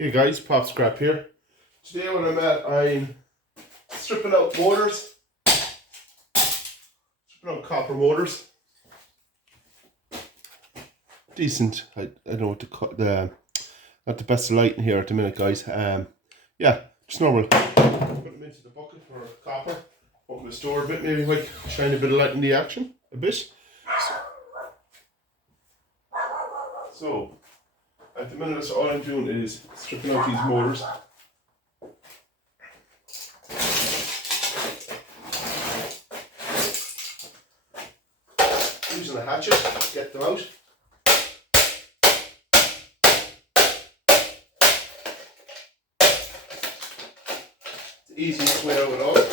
Hey guys, Pop Scrap here. Today when I'm at, I'm stripping out motors, stripping out copper motors. Decent. I don't know what to call not the best lighting here at the minute, guys. Yeah, just normal. Put them into the bucket for copper. Put them in the store a bit, maybe like shine a bit of light in the action a bit. So at the minute, that's all I'm doing is stripping out these motors. Using a hatchet to get them out. It's the easiest way out at all. It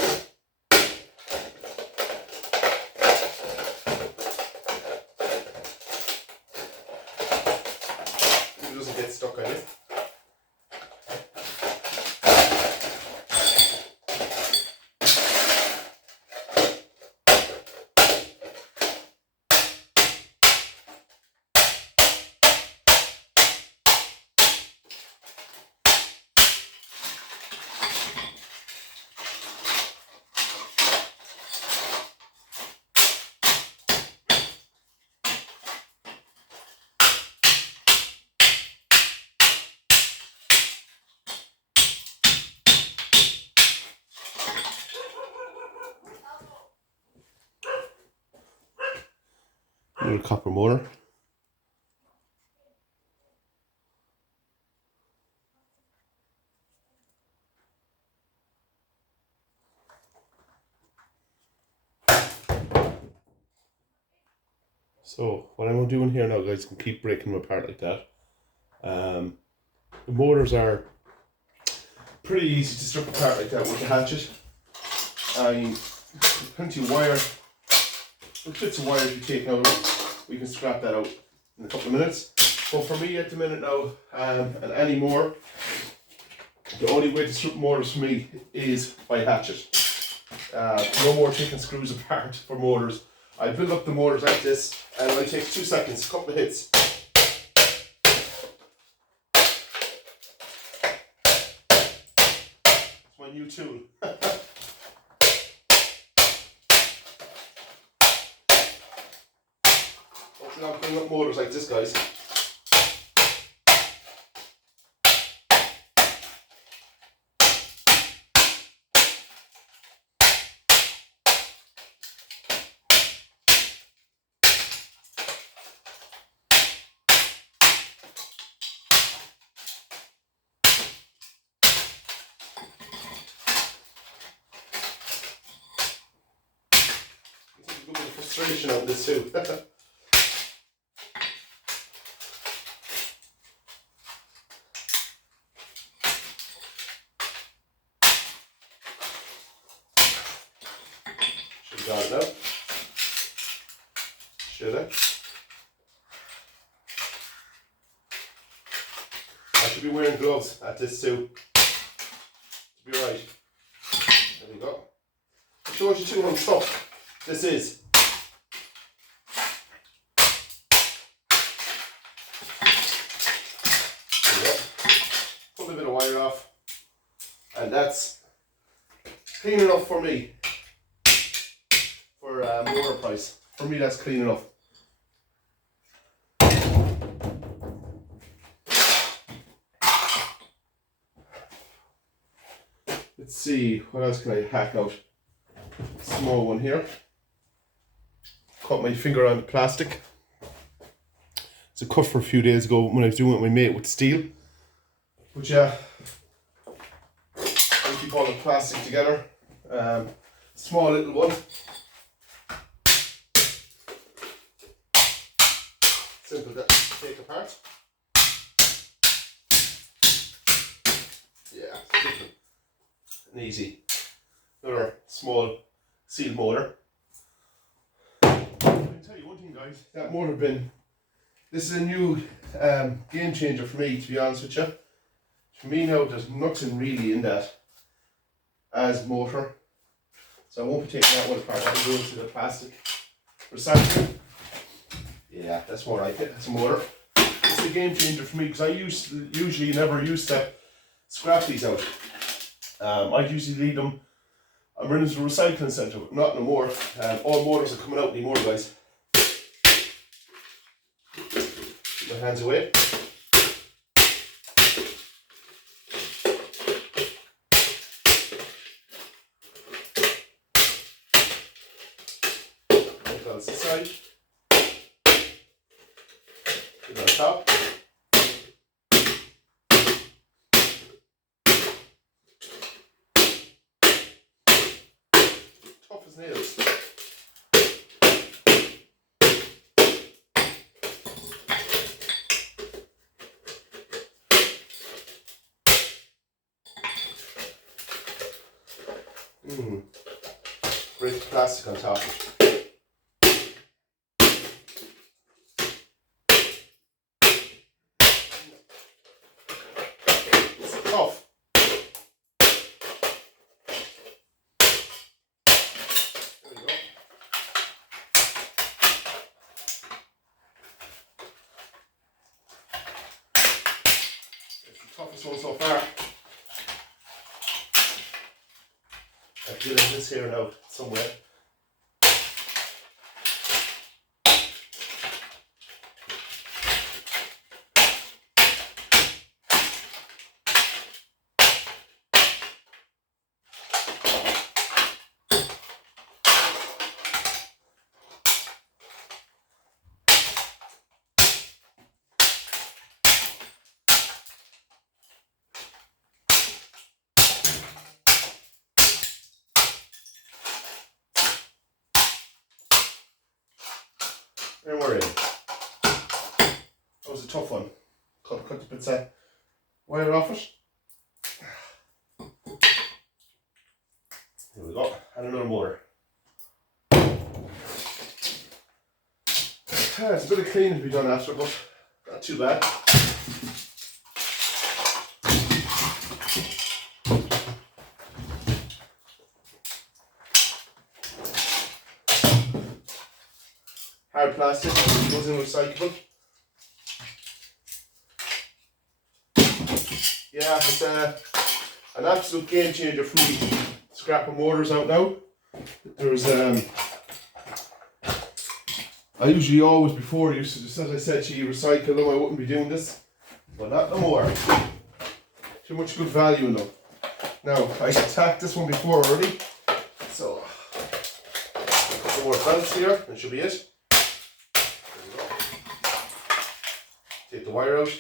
doesn't get stuck on it. Little copper motor. So what I'm doing here now, guys, can keep breaking them apart like that. The motors are pretty easy to strip apart like that with the hatchet. Plenty of wire. Bits of wire to be taken out of it. We can scrap that out in a couple of minutes. But for me at the minute now, and anymore, the only way to strip motors for me is by hatchet. No more taking screws apart for motors. I build up the motors like this, and it takes 2 seconds, a couple of hits. It's my new tool. Hopefully I'm putting up motors like this, guys. There's a good bit of frustration on this too. Got it now. Should I? I should be wearing gloves at this too. To be right. There we go. It shows you too how tough this is. There we go. Pull a bit of wire off. And that's clean enough for me. Motor price. For me, that's clean enough. Let's see, what else can I hack out? Small one here. Caught my finger on the plastic. It's a cut for a few days ago when I was doing it with my mate with steel. But yeah, I keep all the plastic together. Small little one. Simple to take apart. Yeah, simple and easy. Another small seal motor. I can tell you one thing, guys, that motor bin, this is a new game changer for me, to be honest with you. For me now, there's nothing really in that as motor. So I won't be taking that one apart. I'll go into the plastic recycling. Yeah, that's more like it. That's a motor. it's a game changer for me because I usually never used to scrap these out. I usually leave them. I'm running to the recycling centre, but not no more. All motors are coming out anymore, guys. Keep my hands away. That's the side. Put it on top. Tough as nails. Break the plastic on top. It's tough. There we go. It's the toughest one so far. I've got this here now somewhere. And we're in. That was a tough one. Cut the bits of wire off it. Here we go. And another motor. There's a bit of cleaning to be done after, but not too bad. Hard plastic goes in recyclable. Yeah, it's an absolute game changer for me. Scrapping motors out now. There's I usually always before used to just, as I said to you, recycle them. I wouldn't be doing this, but not no more. Too much good value in them. Now I attacked this one before already, so a couple more belts here, and should be it. Take the wire out.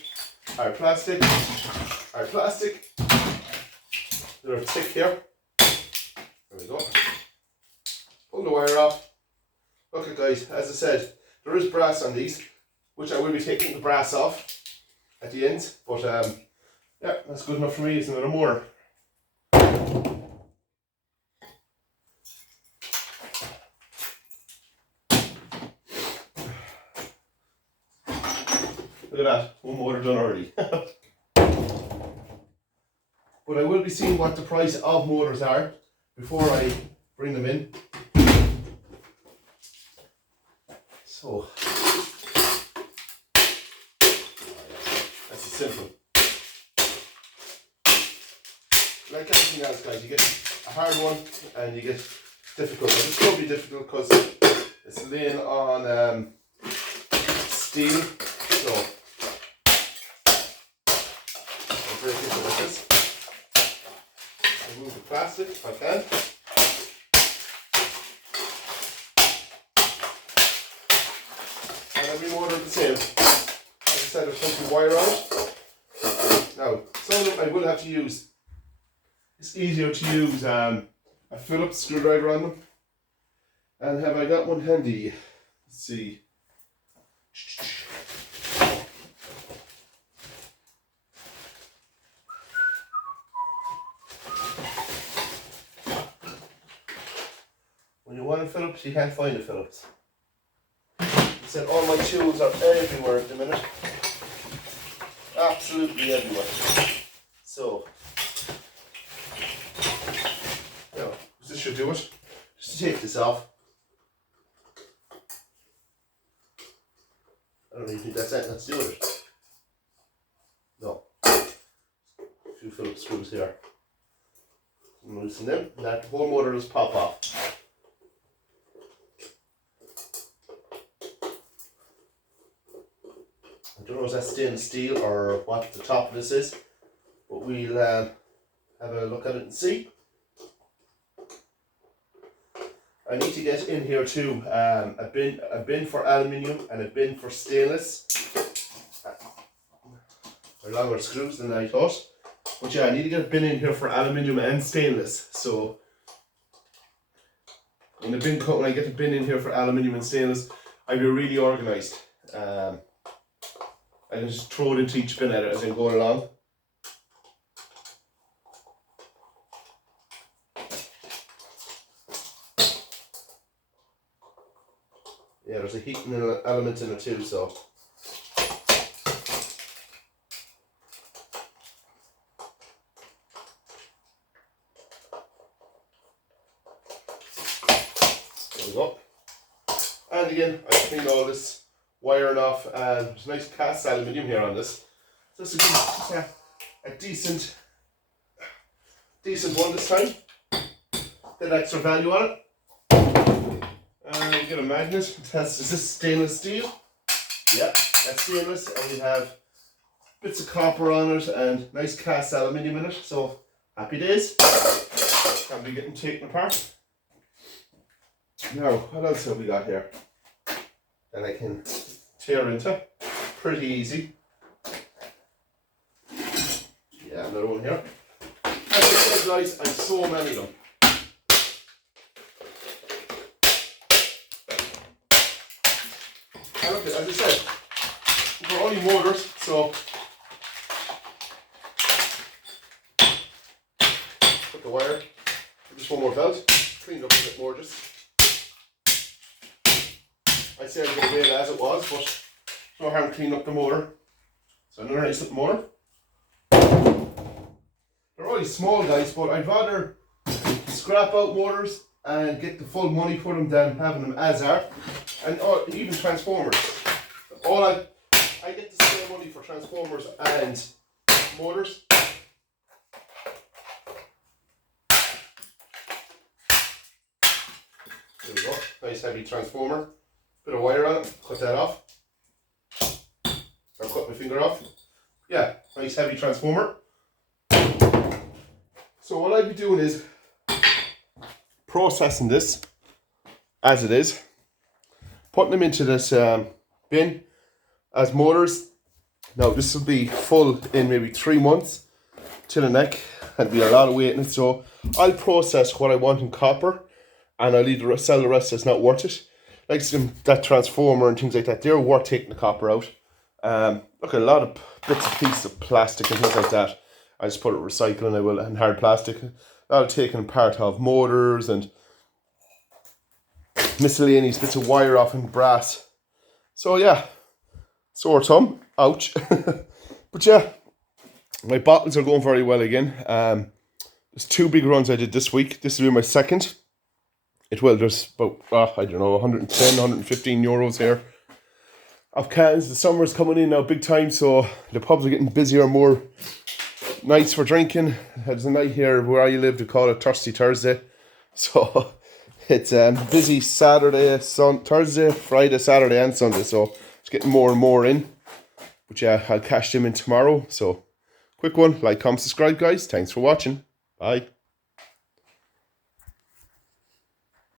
Hard plastic. They're thick here. There we go. Pull the wire off. Okay guys, as I said, there is brass on these, which I will be taking the brass off at the end, but yeah, that's good enough for me. It's another motor. Look at that, one motor done already. But I will be seeing what the price of motors are before I bring them in. So, that's simple. Like anything else, guys, you get a hard one and you get difficult. But it's going to be difficult because it's laying on steel. So, I'll break it like this. Remove the plastic if I can. And every motor the same. As I said, there's something wire on it. Now, some of them I will have to use. It's easier to use a Phillips screwdriver on them. And have I got one handy? Let's see. When you want a Phillips, you can't find a Phillips. I said all my tools are everywhere at the minute. Absolutely everywhere. So, now, this should do it. Just take this off. I don't even think that's it. Let's do it. 2 Phillips screws here. Loosen them, and that whole motor just pop off. I don't know if that's stainless steel or what the top of this is, but we'll have a look at it and see. I need to get in here too a bin for aluminium and a bin for stainless. They're longer screws than I thought. But yeah, I need to get a bin in here for aluminium and stainless. So when I get the bin in here for aluminium and stainless, I'll be really organised. I can just throw it into each bin as I'm going along. Yeah, there's a heating element in it too, so. There we go. And again, I cleaned all this wiring off, and there's nice cast aluminium here on this. So this is a decent one this time. Bit extra value on it. And we get a magnet. Is this stainless steel? Yeah, that's stainless, and we have bits of copper on it and nice cast aluminium in it. So happy days. Can't be getting taken apart. Now, what else have we got here that I can tear into? Pretty easy. Yeah, another one here. As I said, guys, I have so many of them. As I said, they're only motors, so put the wire, just one more belt, clean it up a bit more just. I'd say I'm going to leave it as it was, but no harm cleaning up the motor. So another nice little motor. They're only small, guys, but I'd rather scrap out motors and get the full money for them than having them as are. And even transformers. I get the same money for transformers and motors. There we go. Nice heavy transformer. Bit of wire on it. Cut that off. I'll cut my finger off. Yeah, nice heavy transformer. So what I'd be doing is processing this as it is. Putting them into this bin as motors. Now this will be full in maybe 3 months to the neck, and be a lot of weight in it. So I'll process what I want in copper, and I'll either sell the rest that's not worth it. Like that transformer and things like that, they're worth taking the copper out. Look, a lot of bits and pieces of plastic and things like that, I just put it in recycling, I will, and hard plastic. A lot of taking part of motors and miscellaneous bits of wire off and brass. So yeah, sore thumb, ouch. But yeah, my bottles are going very well again. There's 2 big runs I did this week. This will be my second. There's about, I don't know, 110, 115 euros here of cans. The summer's coming in now big time, so the pubs are getting busier, more nights for drinking. There's a night here where I live, they call it Thirsty Thursday. So it's busy Thursday, Friday, Saturday and Sunday, so it's getting more and more in. But yeah, I'll cash them in tomorrow. So quick one, like, comment, subscribe, guys. Thanks for watching. Bye.